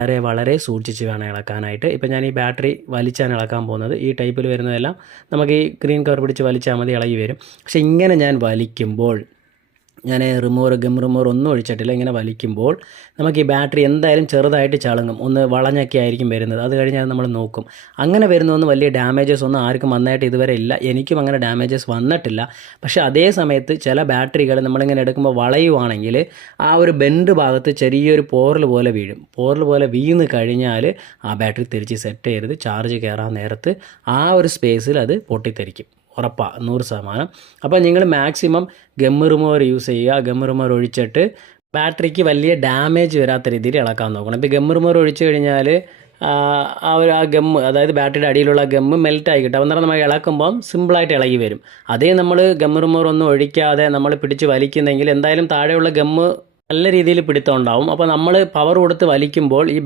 വളരെ വളരെ സൂക്ഷിച്ച് വേണം ഇളക്കാനായിട്ട്. ഇപ്പം ഞാൻ ഈ ബാറ്ററി വലിച്ചാണ് ഇളക്കാൻ പോകുന്നത്. ഈ ടൈപ്പിൽ വരുന്നതെല്ലാം നമുക്ക് ഈ ഗ്രീൻ കളർ പിടിച്ച് വലിച്ചാൽ മതി, ഇളകി വരും. പക്ഷേ ഇങ്ങനെ ഞാൻ വലിക്കുമ്പോൾ, ഞാൻ ഗം റിമൂവർ ഒന്നും ഒഴിച്ചിട്ടില്ല, ഇങ്ങനെ വലിക്കുമ്പോൾ നമുക്ക് ഈ ബാറ്ററി എന്തായാലും ചെറുതായിട്ട് ചളുങ്ങും, ഒന്ന് വളഞ്ഞൊക്കെ ആയിരിക്കും വരുന്നത്. അത് കഴിഞ്ഞാൽ നമ്മൾ നോക്കും. അങ്ങനെ വരുന്നൊന്നും വലിയ ഡാമേജസ് ഒന്നും ആർക്കും വന്നായിട്ട് ഇതുവരെ ഇല്ല. എനിക്കും അങ്ങനെ ഡാമേജസ് വന്നിട്ടില്ല. പക്ഷേ അതേ സമയത്ത് ചില ബാറ്ററികൾ നമ്മളിങ്ങനെ എടുക്കുമ്പോൾ വളയുവാണെങ്കിൽ ആ ഒരു ബെൻഡ് ഭാഗത്ത് ചെറിയൊരു പോറൽ പോലെ വീഴും. പോറൽ പോലെ വീണ് കഴിഞ്ഞാൽ ആ ബാറ്ററി തിരിച്ച് സെറ്റ് ചെയ്യരുത്. ചാർജ് കയറാൻ നേരത്ത് ആ ഒരു സ്പേസിൽ അത് പൊട്ടിത്തെറിക്കും, ഉറപ്പാണ്, 100%. അപ്പോൾ നിങ്ങൾ മാക്സിമം ഗം റിമൂവർ യൂസ് ചെയ്യുക. ഗം റിമൂവർ ഒഴിച്ചിട്ട് ബാറ്ററിക്ക് വലിയ ഡാമേജ് വരാത്ത രീതിയിൽ ഇളക്കാൻ നോക്കണം. ഇപ്പോൾ ഗം റിമൂവർ ഒഴിച്ച് കഴിഞ്ഞാൽ ആ ഗമ്മ്, അതായത് ബാറ്ററിയുടെ അടിയിലുള്ള ഗമ്മ് മെൽറ്റായി കിട്ടും. അന്നേരം നമ്മൾ ഇളക്കുമ്പം സിമ്പിളായിട്ട് ഇളകി വരും. അതേ നമ്മൾ ഗം റിമൂവർ ഒന്നും ഒഴിക്കാതെ നമ്മൾ പിടിച്ച് വലിക്കുന്നെങ്കിൽ എന്തായാലും താഴെയുള്ള ഗമ്മ് നല്ല രീതിയിൽ പിടുത്തം ഉണ്ടാവും. അപ്പോൾ നമ്മൾ പവർ കൊടുത്ത് വലിക്കുമ്പോൾ ഈ